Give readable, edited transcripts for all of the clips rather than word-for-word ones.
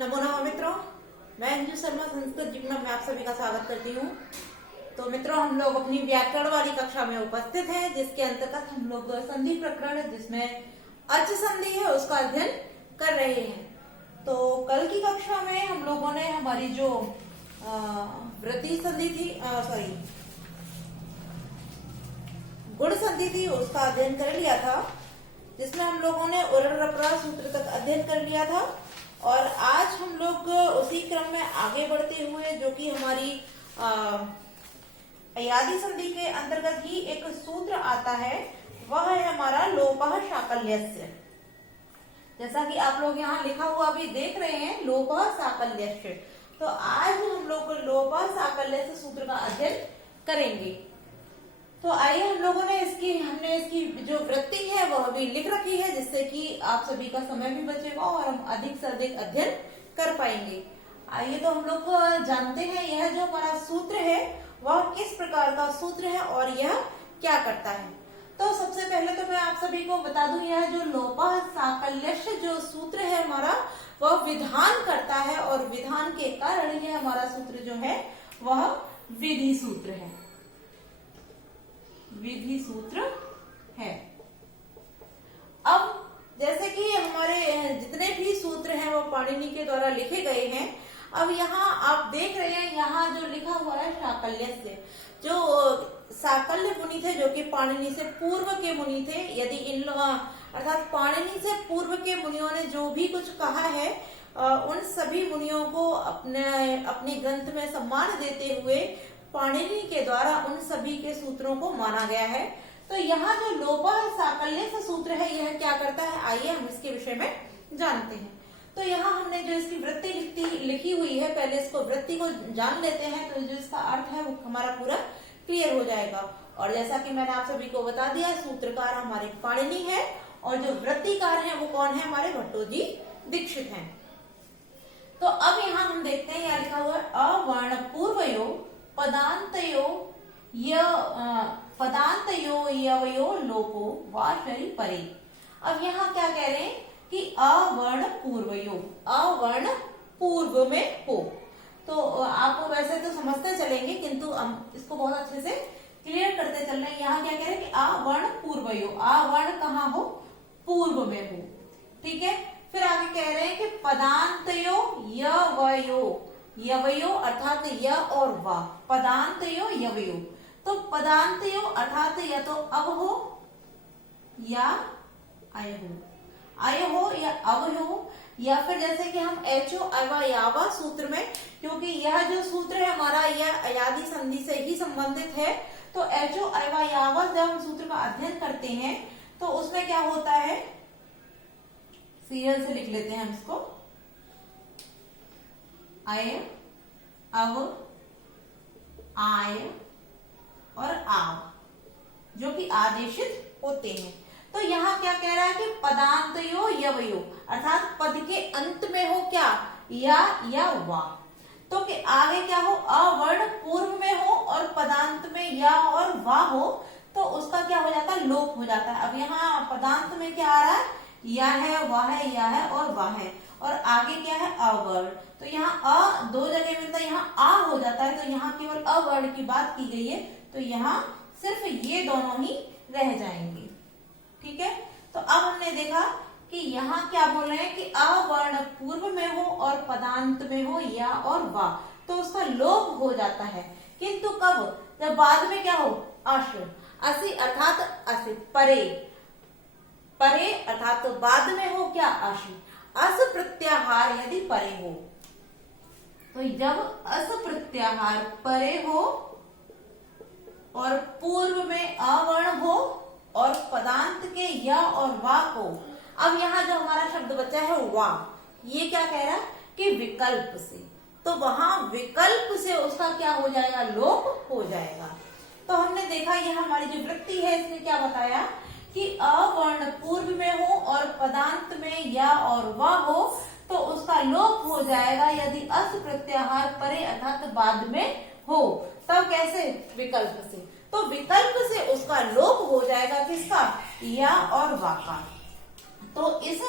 नमो नमः मित्रों, मैं अंजू शर्मा संस्कृत जीवन में आप सभी का स्वागत करती हूँ। तो मित्रों, हम लोग अपनी व्याकरण वाली कक्षा में उपस्थित हैं, जिसके अंतर्गत हम लोग संधि प्रकरण जिसमें अच संधि है उसका अध्ययन कर रहे हैं। तो कल की कक्षा में हम लोगों ने हमारी जो वृत्ति संधि थी, गुण संधि थी, उसका अध्ययन कर लिया था, जिसमें हम लोगों ने उरर रपरा सूत्र तक अध्ययन कर लिया था। और आज हम लोग उसी क्रम में आगे बढ़ते हुए, जो कि हमारी अयादि संधि के अंतर्गत ही एक सूत्र आता है, वह है हमारा लोपः साकल्यस्य। जैसा कि आप लोग यहाँ लिखा हुआ भी देख रहे हैं, लोपः साकल्यस्य। तो आज हम लोग लोपः साकल्यस्य सूत्र का अध्ययन करेंगे। तो आइए, हमने इसकी जो वृत्ति है वह भी लिख रखी है, जिससे कि आप सभी का समय भी बचेगा और हम अधिक से अधिक अध्ययन कर पाएंगे। आइए, तो हम लोग जानते हैं यह जो हमारा सूत्र है वह किस प्रकार का सूत्र है और यह क्या करता है। तो सबसे पहले तो मैं आप सभी को बता दूं, यह जो लोपः साकल्यस्य जो सूत्र है हमारा, वह विधान करता है, और विधान के कारण यह हमारा सूत्र जो है वह विधि सूत्र है, विधि सूत्र है। अब जैसे कि हमारे जितने भी सूत्र हैं वो पाणिनि के द्वारा लिखे गए हैं। अब यहाँ आप देख रहे हैं, यहाँ जो लिखा हुआ है साकल्यस्य, जो साकल्य मुनि थे, जो कि पाणिनि से पूर्व के मुनि थे, यदि इन अर्थात पाणिनि से पूर्व के मुनियों ने जो भी कुछ कहा है, उन सभी मुनियों को अपने ग्रंथ में सम्मान देते हुए पाणिनि के द्वारा उन सभी के सूत्रों को माना गया है। तो यहाँ जो लोपः साकल्यस्य सूत्र है, यह क्या करता है, आइए हम इसके विषय में जानते हैं। तो यहाँ हमने जो इसकी वृत्ति लिखी हुई है, पहले इसको वृत्ति को जान लेते हैं, तो जो इसका अर्थ है वो हमारा पूरा क्लियर हो जाएगा। और जैसा कि मैंने आप सभी को बता दिया, सूत्रकार हमारे पाणिनि है और जो वृत्तिकार है वो कौन है, हमारे भट्टोजी दीक्षित हैं। तो अब यहाँ हम देखते हैं, यहाँ लिखा हुआ है अवर्ण पूर्वयो पदान्तयो यवयो लोपो वा शरि परे। अब यहाँ क्या कह रहे हैं कि अवर्ण पूर्वयो, अवर्ण पूर्व में हो। तो आप वैसे तो समझते चलेंगे, किंतु हम इसको बहुत अच्छे से क्लियर करते चल रहे हैं। यहाँ क्या कह रहे हैं कि अवर्ण पूर्वयो, अवर्ण कहाँ हो, पूर्व में हो, ठीक है। फिर आगे कह रहे हैं कि पदान्तयो यवयो, यवयो अर्थात य और वा, पदान्तयो यवयो। तो पदान्तयो अर्थात या तो अब हो या अय हो, अय हो या अब हो, या फिर जैसे कि हम एचो अवा यावा सूत्र में, क्योंकि यह जो सूत्र है हमारा यह अयादि संधि से ही संबंधित है, तो एचो अवा यावा जब हम सूत्र का अध्ययन करते हैं तो उसमें क्या होता है, सीरियल से लिख लेते हैं हम इसको, अय, अव, आय और आव, जो कि आदेशित होते हैं। तो यहाँ क्या कह रहा है कि पदान्तयो यवयो, अर्थात पद के अंत में हो क्या, या वा। तो कि आगे क्या हो, अवर्ण पूर्व में हो और पदांत में या और वा हो, तो उसका क्या हो जाता है, लोप हो जाता है। अब यहाँ पदांत में क्या आ रहा है, या है, वाह है, या है और वाह है, और आगे क्या है, अवर्ण। तो यहाँ अ दो जगह मिलता है, यहाँ आ हो जाता है, तो यहाँ केवल अवर्ण की बात की गई है, तो यहाँ सिर्फ ये दोनों ही रह जाएंगे, ठीक है। तो अब हमने देखा कि यहाँ क्या बोल रहे हैं कि अवर्ण पूर्व में हो और पदांत में हो या और वा, तो उसका लोप हो जाता है। किंतु कब, जब बाद में क्या हो, अश, असि अर्थात असि, परे, परे अर्थात तो बाद में हो क्या, अश, अस प्रत्याहार यदि परे हो, तो जब अस प्रत्याहार परे हो और पूर्व में अवर्ण हो और पदांत के या और वा को, अब यहाँ जो हमारा शब्द बचा है वा, ये क्या कह रहा है कि विकल्प से, तो वहां विकल्प से उसका क्या हो जाएगा, लोप हो जाएगा। तो हमने देखा यह हमारी जो वृत्ति है इसमें क्या बताया कि अवर्ण पूर्व में हो और पदांत में या और वा हो, तो उसका लोप हो जाएगा यदि अस प्रत्याहार परे अर्थात बाद में हो। तब कैसे, विकल्प से। तो विकल्प से उसका लोप हो जाएगा, किसका, या और वा का। तो इस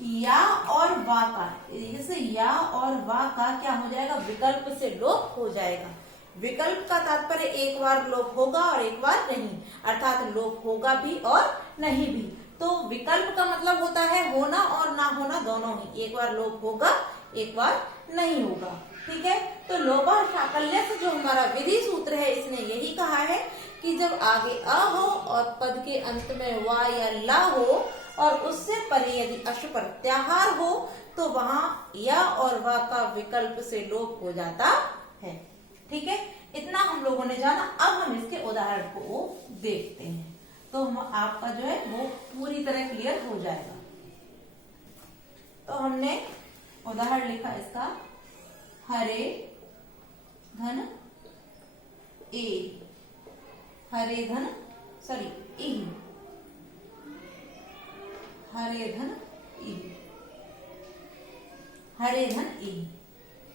या और वा का, इस या और वा का क्या हो जाएगा, विकल्प से लोप हो जाएगा। विकल्प का तात्पर्य एक बार लोप होगा और एक बार नहीं, अर्थात लोप होगा भी और नहीं भी। तो विकल्प का मतलब होता है होना और ना होना दोनों ही, एक बार लोप होगा एक बार नहीं होगा। ठीक है, तो लोपः शाकल्य से जो हमारा विधि सूत्र है इसने यही कहा है कि जब आगे अ हो और पद के अंत में वा या ला हो और उससे परे यदि अश प्रत्याहार हो तो वहां या और वा का विकल्प से लोप हो जाता है। ठीक है, इतना हम लोगों ने जाना। अब हम इसके उदाहरण को देखते हैं तो आपका जो है वो पूरी तरह क्लियर हो जाएगा। तो हमने उदाहरण लिखा इसका, हरे धन ए, हरे धन सॉरी ई, हरे धन ई, हरे धन ई।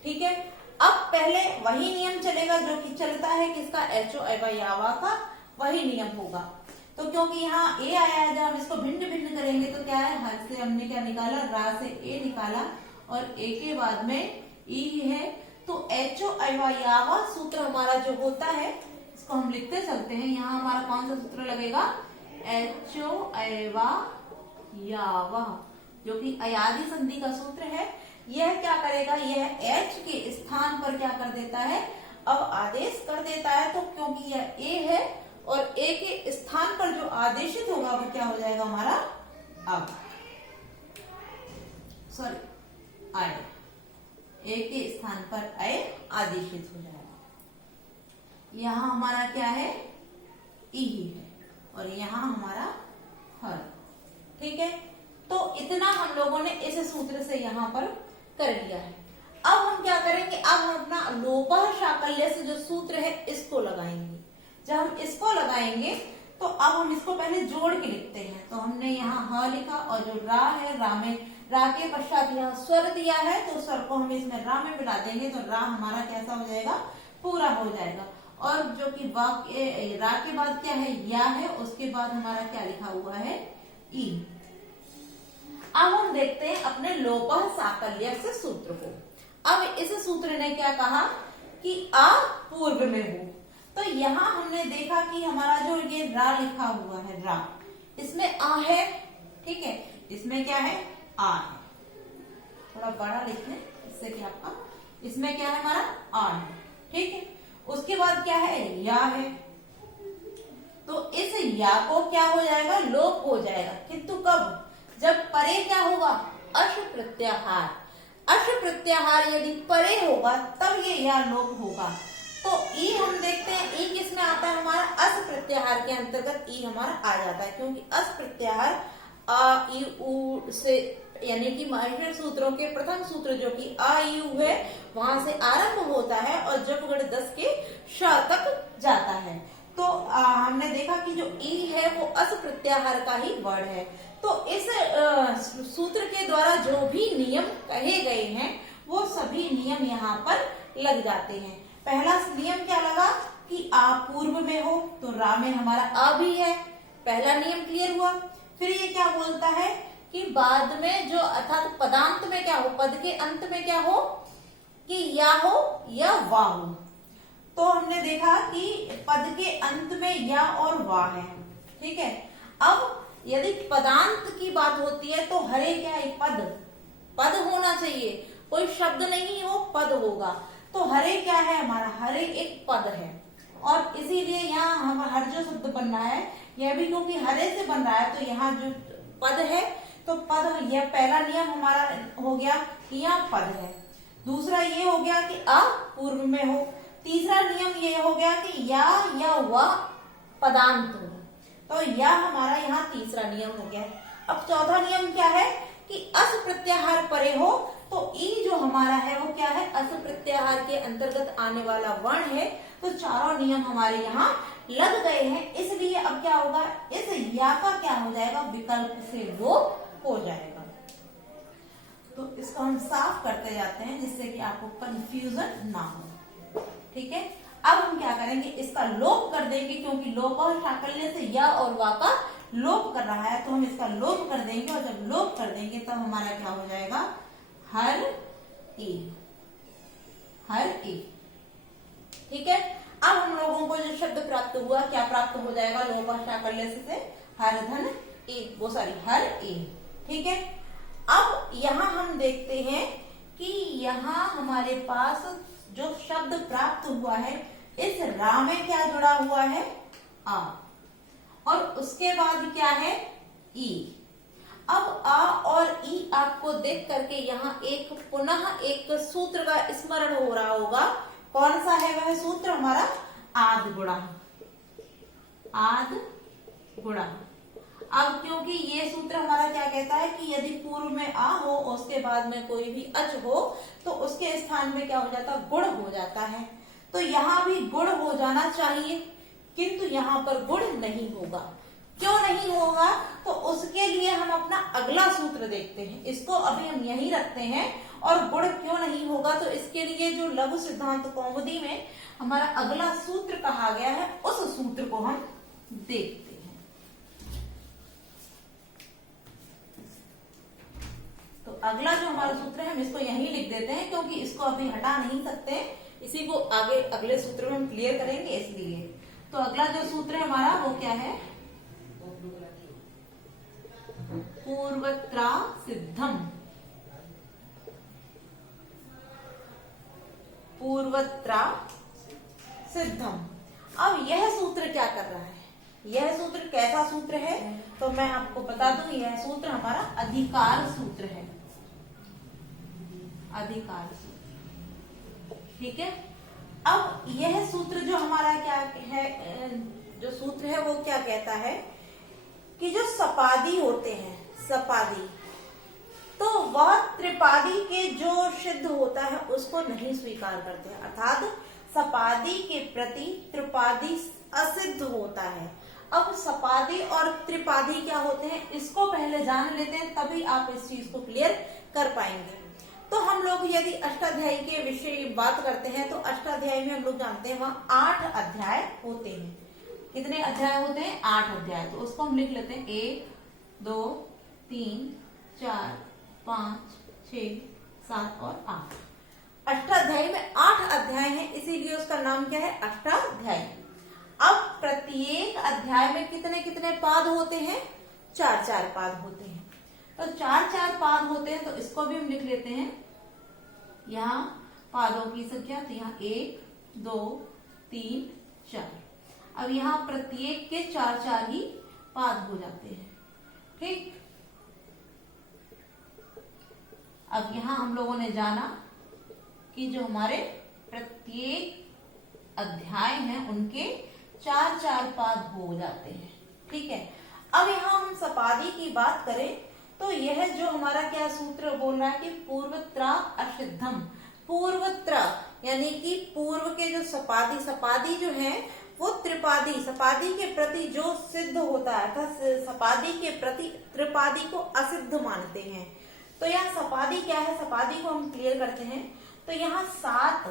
ठीक है, अब पहले वही नियम चलेगा जो कि चलता है किसका, एचो एवं यावा का, वही नियम होगा। तो क्योंकि यहाँ ए आया है, जब हम इसको भिन्न भिन्न करेंगे तो क्या है, हर से हमने क्या निकाला, रा से ए निकाला और ए के बाद में ई है, तो एचो एवं यावा सूत्र हमारा जो होता है इसको हम लिखते चलते हैं। यहाँ हमारा कौन सा सूत्र लगेगा, एचो एवं यावा, जो कि अयादी संधि का सूत्र है। यह क्या करेगा, यह एच के स्थान पर क्या कर देता है, अब आदेश कर देता है। तो क्योंकि यह ए है और ए के स्थान पर जो आदेशित होगा वो क्या हो जाएगा हमारा, अब सॉरी आय, ए के स्थान पर आय आदेशित हो जाएगा। यहां हमारा क्या है, ई है और यहां हमारा हर। ठीक है, तो इतना हम लोगों ने इस सूत्र से यहां पर कर लिया है। अब हम क्या करेंगे, अब हम अपना लोपः शाकल्य से जो सूत्र है इसको लगाएंगे। जब हम इसको लगाएंगे तो अब हम इसको पहले जोड़ के लिखते हैं। तो हमने यहाँ ह लिखा और जो रा है, रा में रा के पश्चात यहाँ स्वर दिया है तो स्वर को हम इसमें रा में मिला देंगे तो रा हमारा कैसा हो जाएगा, पूरा हो जाएगा। और जो कि वाक्य रा के बाद क्या है, या है, उसके बाद हमारा क्या लिखा हुआ है, ई। अब हम देखते हैं अपने लोपः साकल्य से सूत्र को। अब इस सूत्र ने क्या कहा कि आ पूर्व में हो, तो यहाँ हमने देखा कि हमारा जो ये रा लिखा हुआ है, रा, इसमें आ है। ठीक है, इसमें क्या है, आ है। थोड़ा बड़ा लिख लें इससे कि आपका, इसमें क्या है हमारा, आ है। ठीक है, उसके बाद क्या है, या है। तो इस या को क्या हो जाएगा, लोप हो जाएगा। किंतु कब, जब परे क्या होगा, अश प्रत्याहार। अश प्रत्याहार यदि परे होगा तब ये या लोप होगा। तो ई हम देखते हैं, ई किस में आता है हमारा, अस प्रत्याहार के अंतर्गत ई हमारा आ जाता है। क्योंकि अस प्रत्याहार आ ई उ से, यानी कि माहेश्वर सूत्रों के प्रथम सूत्र जो कि आ ई उ है वहां से आरंभ होता है और जब गण 10 के श तक जाता है। तो हमने देखा कि जो ई है वो अस प्रत्याहार का ही वर्ण है। तो इस सूत्र के द्वारा जो भी नियम कहे गए हैं वो सभी नियम यहाँ पर लग जाते हैं। पहला नियम क्या लगा कि आ पूर्व में हो, तो रा में हमारा आ भी है, पहला नियम क्लियर हुआ। फिर ये क्या बोलता है कि बाद में जो, अर्थात पदांत में क्या हो, पद के अंत में क्या हो, कि या हो या वा हो। तो हमने देखा कि पद के अंत में या और वा है। ठीक है, अब यदि पदांत की बात होती है तो हरे क्या है, पद, पद होना चाहिए, कोई शब्द नहीं हो, पद होगा। तो हरे क्या है हमारा, हरे एक पद है और इसीलिए यहाँ हम हर जो शब्द बन रहा है यह भी क्योंकि हरे से बन रहा है तो यहाँ जो पद है तो पद, यह पहला नियम हमारा हो गया कि यहाँ पद है। दूसरा ये हो गया कि आ पूर्व में हो। तीसरा नियम ये हो गया कि या व पदांत हो। तो या हमारा यहाँ तीसरा नियम हो गया। अब चौथा नियम क्या है कि अस प्रत्याहार परे हो, तो ई जो हमारा है वो क्या है, अस प्रत्याहार के अंतर्गत आने वाला वर्ण है। तो चारों नियम हमारे यहाँ लग गए हैं। इसलिए अब क्या होगा, इस या का क्या हो जाएगा, विकल्प से लोप हो जाएगा। तो इसको हम साफ करते जाते हैं जिससे कि आपको कंफ्यूजन ना हो। ठीक है, अब हम क्या करेंगे, इसका लोप कर देंगे क्योंकि लोप और शाकल्य से या और वा का लोप कर रहा है तो हम इसका लोप कर देंगे, और जब लोप कर देंगे तब हमारा क्या हो जाएगा, हर ए, हर ए। ठीक है, अब हम लोगों को जो शब्द प्राप्त हुआ, क्या प्राप्त हो जाएगा लोप कर से, हर धन ए, वो सॉरी हर ए। ठीक है, अब यहां हम देखते हैं कि यहां हमारे पास जो शब्द प्राप्त हुआ है, इस रा में क्या जुड़ा हुआ है, आ, और उसके बाद क्या है, ई। अब आ और ई आपको देख करके यहाँ एक पुनः एक सूत्र का स्मरण हो रहा होगा। कौन सा है वह सूत्र, हमारा आद गुणा, आद गुणा। अब क्योंकि ये सूत्र हमारा क्या कहता है कि यदि पूर्व में आ हो और उसके बाद में कोई भी अच हो तो उसके स्थान में क्या हो जाता है, गुण हो जाता है। तो यहाँ भी गुण हो जाना चाहिए, किंतु यहाँ पर गुण नहीं होगा। क्यों नहीं होगा, तो उसके लिए हम अपना अगला सूत्र देखते हैं। इसको अभी हम यहीं रखते हैं, और गुण क्यों नहीं होगा तो इसके लिए जो लघु सिद्धांत कौमुदी में हमारा अगला सूत्र कहा गया है, उस सूत्र को हम देखते हैं। तो अगला जो हमारा सूत्र है हम इसको यहीं लिख देते हैं, क्योंकि इसको अभी हटा नहीं सकते, इसी को आगे अगले सूत्र में हम क्लियर करेंगे इसलिए। तो अगला जो सूत्र है हमारा वो क्या है, पूर्वत्रा सिद्धम, पूर्वत्रा सिद्धम। अब यह सूत्र क्या कर रहा है, यह सूत्र कैसा सूत्र है, तो मैं आपको बता दूं, यह सूत्र हमारा अधिकार सूत्र है, अधिकार सूत्र। ठीक है, अब यह सूत्र जो हमारा क्या है, जो सूत्र है वो क्या कहता है कि जो सपादी होते हैं, सपादी, तो वह त्रिपादी के जो सिद्ध होता है उसको नहीं स्वीकार करते हैं, अर्थात सपादी के प्रति त्रिपादी असिद्ध होता है। अब सपादी और त्रिपादी क्या होते हैं, इसको पहले जान लेते हैं, तभी आप इस चीज को क्लियर कर पाएंगे। तो हम लोग यदि अष्टाध्यायी के विषय बात करते हैं, तो अष्टाध्यायी में हम लोग जानते हैं वहां 8 अध्याय होते हैं। कितने अध्याय होते हैं, 8 अध्याय। तो उसको हम लिख लेते हैं 1 2 3 4 5 6 7 और 8। अष्टाध्यायी में 8 अध्याय हैं, इसीलिए उसका नाम क्या है, अष्टाध्यायी। अब प्रत्येक अध्याय में कितने कितने पाद होते हैं, 4-4 पाद होते हैं। तो 4-4 पाद होते हैं, तो इसको भी हम लिख लेते हैं। यहाँ पादों की संख्या, तो यहाँ 1 2 3 4। अब यहाँ प्रत्येक के 4-4 ही पाद हो जाते हैं। ठीक, अब यहाँ हम लोगों ने जाना कि जो हमारे प्रत्येक अध्याय हैं उनके 4-4 पाद हो जाते हैं। ठीक है, अब यहाँ हम सपादी की बात करें तो यह जो हमारा क्या सूत्र बोल रहा है कि पूर्वत्रा असिद्धम, पूर्वत्रा यानी कि पूर्व के जो सपादी, सपादी जो है वो त्रिपादी, सपादी के प्रति जो सिद्ध होता है, अर्थात सपादी के प्रति त्रिपादी को असिद्ध मानते हैं। तो यहाँ सपादी क्या है, सपादी को हम क्लियर करते हैं। तो यहाँ 7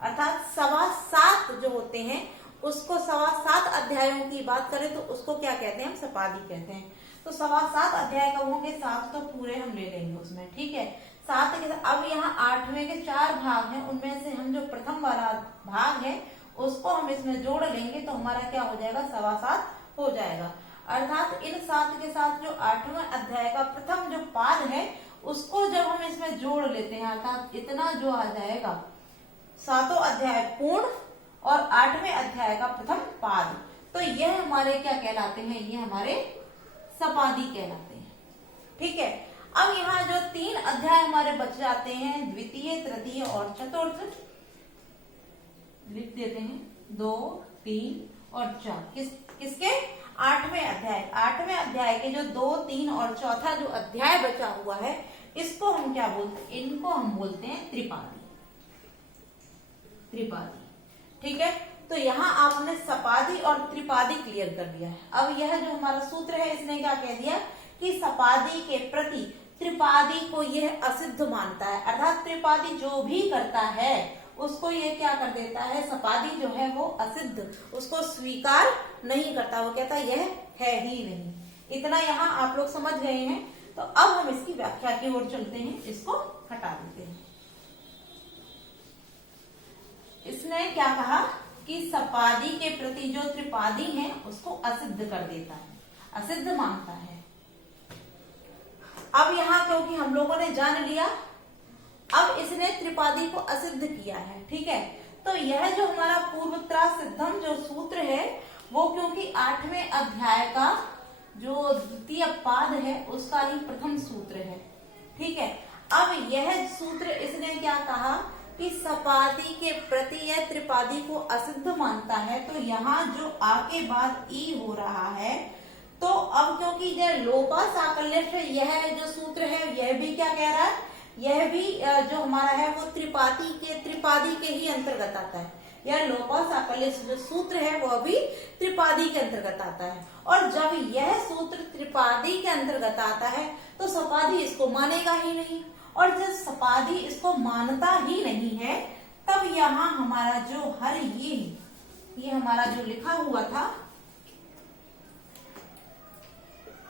अर्थात 7.25 जो होते हैं, उसको 7.25 अध्यायों की बात करें तो उसको क्या कहते हैं, हम सपादी कहते हैं। तो 7.25 अध्याय का होंगे, 7 तो पूरे हम ले लेंगे उसमें। ठीक है, 7 के अब यहाँ 8वें के 4 भाग हैं, उनमें से हम जो प्रथम वाला भाग है उसको हम इसमें जोड़ लेंगे, तो हमारा क्या हो जाएगा, 7.25 हो जाएगा। अर्थात इन 7 के साथ जो 8वें अध्याय का प्रथम जो पाद है उसको जब हम इसमें जोड़ लेते हैं, अर्थात इतना जो आ जाएगा, 7वां अध्याय पूर्ण और 8वें अध्याय का प्रथम पाद, तो यह हमारे क्या कहलाते हैं, ये हमारे सपादी कहलाते हैं। ठीक है, अब यहाँ जो 3 अध्याय हमारे बच जाते हैं, द्वितीय, तृतीय और चतुर्थ, लिख देते हैं 2 3 और 4। किसके, 8वें अध्याय, 8वें अध्याय के जो 2 3 और चौथा जो अध्याय बचा हुआ है, इसको हम क्या बोलते हैं, इनको हम बोलते हैं त्रिपादी, त्रिपादी। ठीक है, तो यहाँ आपने सपादी और त्रिपादी क्लियर कर दिया है। अब यह जो हमारा सूत्र है इसने क्या कह दिया कि सपादी के प्रति त्रिपादी को यह असिद्ध मानता है, अर्थात त्रिपादी जो भी करता है उसको ये क्या कर देता है, सपादी जो है वो असिद्ध, उसको स्वीकार नहीं करता, वो कहता यह है ही नहीं। इतना यहाँ आप लोग समझ गए हैं। तो अब हम इसकी व्याख्या की ओर चलते हैं, इसको हटा देते हैं। इसने क्या कहा कि सपादी के प्रति जो त्रिपादी है उसको असिद्ध कर देता है, असिद्ध मानता है। अब यहाँ क्योंकि हम लोगों ने जान लिया, अब इसने त्रिपादी को असिद्ध किया है, ठीक है। तो यह जो हमारा पूर्वोत्तरा सिद्धम जो सूत्र है वो क्योंकि 8वें अध्याय का जो द्वितीय पाद है उसका ही प्रथम सूत्र है, ठीक है। अब यह सूत्र इसने क्या कहा कि सपादी के प्रति यह त्रिपादी को असिद्ध मानता है। तो यहाँ जो आ के बाद ई हो रहा है, तो अब क्योंकि यह लोपा साकल्यस्थ यह जो सूत्र है यह भी क्या कह रहा है, यह भी जो हमारा है वो त्रिपादी के ही अंतर्गत आता है। यह लोपा साकल्यस्थ जो सूत्र है वह भी त्रिपादी के अंतर्गत आता है। और जब यह सूत्र त्रिपादी के अंतर्गत आता है तो सपादी इसको मानेगा ही नहीं, और जब सपादी इसको मानता ही नहीं है तब यहाँ हमारा जो हर ये हमारा जो लिखा हुआ था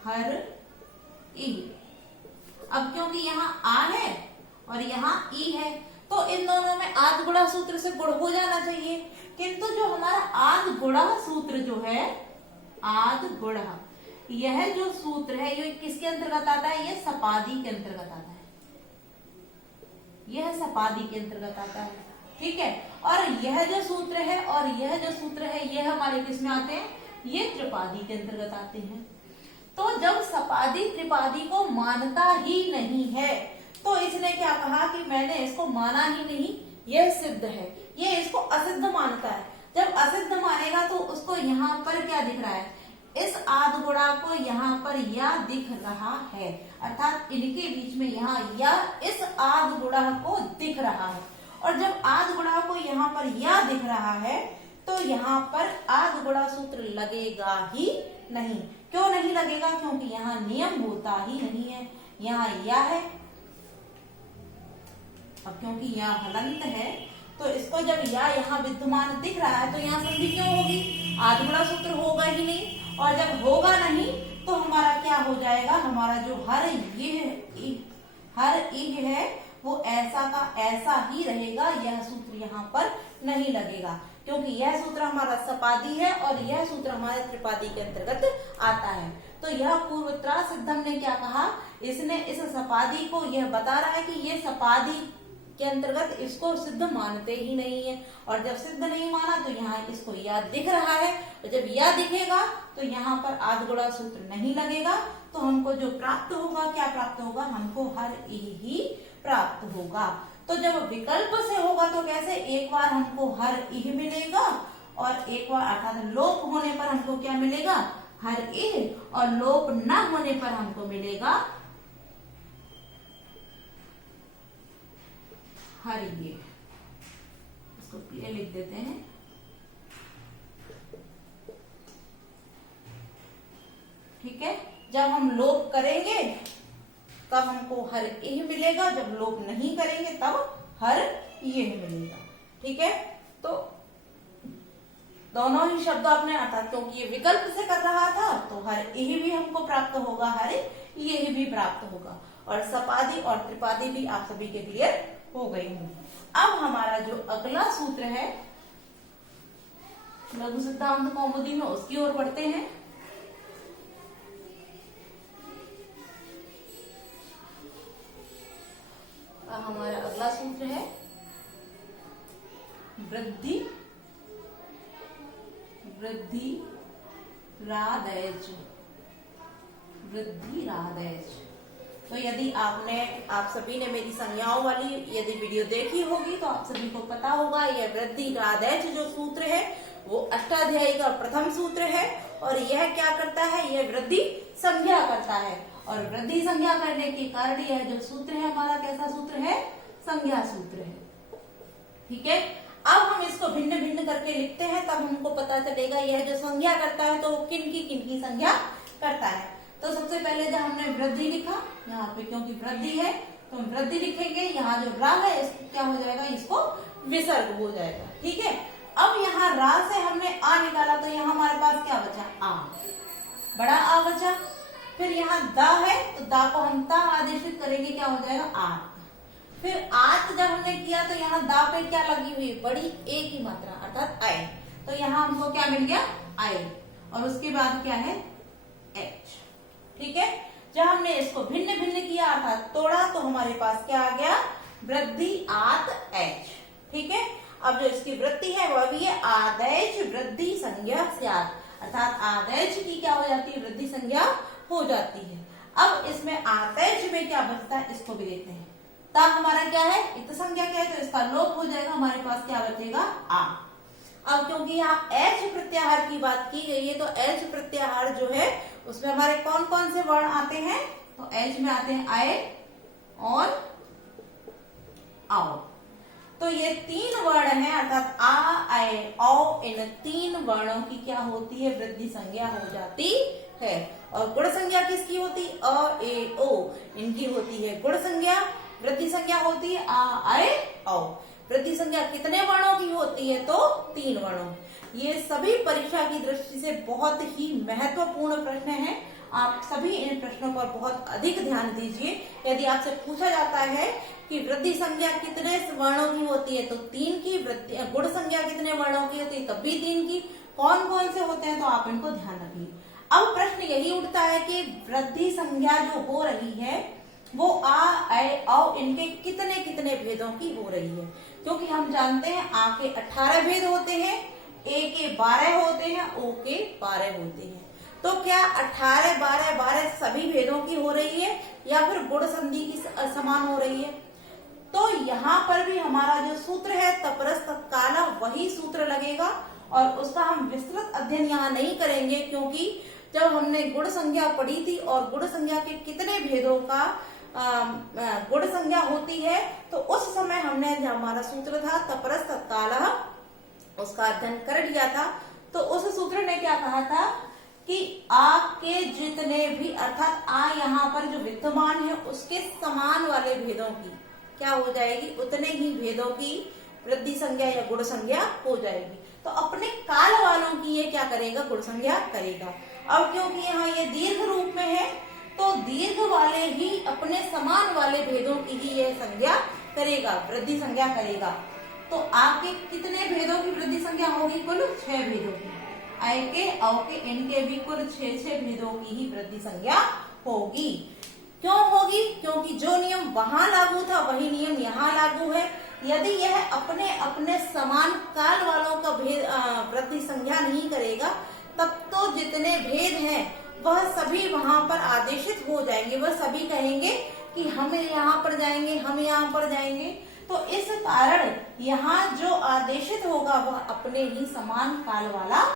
हर ई, अब क्योंकि यहाँ आ है और यहाँ ई है तो इन दोनों में आद गुणा सूत्र से गुण हो जाना चाहिए। किंतु जो हमारा आद गुणा सूत्र जो है, आद गुणा, यह जो सूत्र है ये किसके अंतर्गत आता है, यह सपादी के अंतर्गत आता है, यह सपादी के अंतर्गत आता है, ठीक है। और यह जो सूत्र है और यह जो सूत्र है यह हमारे किस में आते हैं, ये त्रिपादी के अंतर्गत आते हैं। तो जब सपादी त्रिपादी को मानता ही नहीं है तो इसने क्या कहा कि मैंने इसको माना ही नहीं, यह सिद्ध है, ये इसको असिद्ध मानता है। जब असिद्ध मानेगा तो उसको यहाँ पर क्या दिख रहा है, इस आद गुणा को यहाँ पर या दिख रहा है, अर्थात इनके बीच में यहाँ या इस आद गुणा को दिख रहा है। और जब आद गुणा को यहाँ पर या दिख रहा है तो यहाँ पर आद गुणा सूत्र लगेगा ही नहीं। क्यों नहीं लगेगा, क्योंकि यहाँ नियम होता ही नहीं है, यहाँ या है। अब क्योंकि यहाँ हलंत है तो इसको जब या यहाँ विद्यमान दिख रहा है तो यहाँ संधि क्यों होगी, आद गुणा सूत्र होगा ही नहीं। और जब होगा नहीं तो हमारा क्या हो जाएगा, हमारा जो हर इह है वो ऐसा का ऐसा ही रहेगा, यह सूत्र यहाँ पर नहीं लगेगा क्योंकि यह सूत्र हमारा सपादी है और यह सूत्र हमारे त्रिपादी के अंतर्गत आता है। तो यह पूर्वोत्तरा सिद्धम ने क्या कहा, इसने इस सपादी को यह बता रहा है कि ये सपादी के अंतर्गत इसको सिद्ध मानते ही नहीं है। और जब सिद्ध नहीं माना तो यहाँ इसको या दिख रहा है, तो जब या दिखेगा तो यहाँ पर आद गुणा सूत्र नहीं लगेगा। तो हमको जो प्राप्त होगा, क्या प्राप्त होगा, हमको हर ही प्राप्त होगा। तो जब विकल्प से होगा तो कैसे, एक बार हमको हर इह मिलेगा और एक बार अर्थात लोप होने पर हमको क्या मिलेगा, हर इह, और लोप न होने पर हमको मिलेगा हर ये। इसको क्लियर लिख देते हैं। ठीक है, जब हम लोप करेंगे तब हमको हर यह मिलेगा, जब लोप नहीं करेंगे तब हर यह मिलेगा। ठीक है, तो दोनों ही शब्द आपने अर्थात क्योंकि ये विकल्प से कर रहा था तो हर यह भी हमको प्राप्त होगा, हर यह भी प्राप्त होगा। और सपादी और त्रिपादी भी आप सभी के क्लियर हो गई होंगी। अब हमारा जो अगला सूत्र है लघु सिद्धांत कौमुदी में, उसकी ओर बढ़ते हैं। हमारा अगला सूत्र है वृद्धि रादैच। तो यदि आप सभी ने मेरी संज्ञाओं वाली यदि वीडियो देखी होगी तो आप सभी को पता होगा यह वृद्धि रादैच जो सूत्र है वो अष्टाध्यायी का प्रथम सूत्र है। और यह क्या करता है, यह वृद्धि संज्ञा करता है। और वृद्धि संज्ञा करने के कारण यह जो सूत्र है हमारा कैसा सूत्र है, संज्ञा सूत्र है। ठीक है, अब हम इसको भिन्न भिन्न करके लिखते हैं, तब हमको पता चलेगा यह जो संज्ञा करता है तो किन की संज्ञा करता है। तो सबसे पहले जब हमने वृद्धि लिखा, यहाँ पे क्योंकि वृद्धि है तो हम वृद्धि लिखेंगे। यहाँ जो रा है इसको क्या हो जाएगा, इसको विसर्ग हो जाएगा। ठीक है, अब यहाँ रा से हमने आ निकाला तो यहाँ हमारे पास क्या बचा, आ, बड़ा आ बचा। फिर यहाँ दा है तो दा को हम ता आदेशित करेंगे, क्या हो जाएगा, आत। फिर आत जब हमने किया तो यहाँ दा पे क्या लगी हुई, बड़ी ए की मात्रा अर्थात आय, तो यहाँ हमको क्या मिल गया, आय। और उसके बाद क्या है, एच। ठीक है, जब हमने इसको भिन्न भिन्न किया अर्थात तोड़ा तो हमारे पास क्या आ गया, वृद्धि आत एच। ठीक है, अब जो इसकी वृत्ति है वह भी है आदैच वृद्धि संज्ञा स्यात्, अर्थात आदैच की क्या हो जाती है, वृद्धि संज्ञा हो जाती है। अब इसमें आदैच में क्या बचता है, इसको भी देखते हैं। ता हमारा क्या है, इत संज्ञा क्या है, तो इसका लोप हो जाएगा, हमारे पास क्या बचेगा, आ। अब क्योंकि यहाँ एच प्रत्याहार की बात की गई है तो एच प्रत्याहार जो है उसमें हमारे कौन कौन से वर्ण आते हैं, तो एच में आते हैं आए और आओ। तो ये तीन वर्ण हैं अर्थात आ, आए, औ, इन तीन वर्णों की क्या होती है, वृद्धि संज्ञा हो जाती है। और गुण संज्ञा किसकी होती, अ, ए, ओ, इनकी होती है गुण संज्ञा। वृद्धि संज्ञा होती है आ, आए, औ। वृद्धि संज्ञा कितने वर्णों की होती है, तो तीन वर्णों। ये सभी परीक्षा की दृष्टि से बहुत ही महत्वपूर्ण प्रश्न हैं। आप सभी इन प्रश्नों पर बहुत अधिक ध्यान दीजिए। यदि आपसे पूछा जाता है कि वृद्धि संज्ञा कितने वर्णों की होती है, तो तीन की। वृद्धि गुण संज्ञा कितने वर्णों की होती है, तब भी तीन की। कौन कौन से होते हैं, तो आप इनको ध्यान रखिए। अब प्रश्न यही उठता है कि वृद्धि संज्ञा जो हो रही है वो आ, ऐ, औ इनके कितने कितने भेदों की हो रही है, क्योंकि हम जानते हैं आ के 18 भेद होते हैं, ए के 12 होते हैं, ओ के 12 होते हैं। तो क्या 18, 12, 12 सभी भेदों की हो रही है या फिर गुण संधि की समान हो रही है? तो यहाँ पर भी हमारा जो सूत्र है तपरस तत्काल वही सूत्र लगेगा, और उसका हम विस्तृत अध्ययन यहाँ नहीं करेंगे, क्योंकि जब हमने गुण संज्ञा पढ़ी थी और गुण संज्ञा के कितने भेदों का गुण संज्ञा होती है, तो उस समय हमने जो हमारा सूत्र था तपरस तत्काल उसका अध्ययन कर लिया था। तो उस सूत्र ने क्या कहा था कि आ के जितने भी अर्थात आ यहाँ पर जो विद्यमान है उसके समान वाले भेदों की क्या हो जाएगी, उतने ही भेदों की वृद्धि संज्ञा या गुण संज्ञा हो जाएगी। तो अपने काल वालों की ये क्या करेगा, गुण संज्ञा करेगा। अब क्योंकि यहाँ ये दीर्घ रूप में है तो दीर्घ वाले ही अपने समान वाले भेदों की ही ये संज्ञा करेगा, वृद्धि संज्ञा करेगा। तो आपके कितने भेदों की वृद्धि संज्ञा होगी, कुल 6 भेदों की। आय के, औ के, इनके भी कुल 6 भेदों की ही वृद्धि संज्ञा होगी। क्यों होगी, क्योंकि जो नियम वहां लागू था वही नियम यहाँ लागू है। यदि यह अपने अपने समान काल वालों का भेद वृद्धि संज्ञा नहीं करेगा, तब तो जितने भेद हैं वह सभी वहां पर आदेशित हो जाएंगे। वह सभी कहेंगे कि हम यहाँ पर जाएंगे, हम यहाँ पर जाएंगे। तो इस कारण यहाँ जो आदेशित होगा वह अपने ही समान काल वाला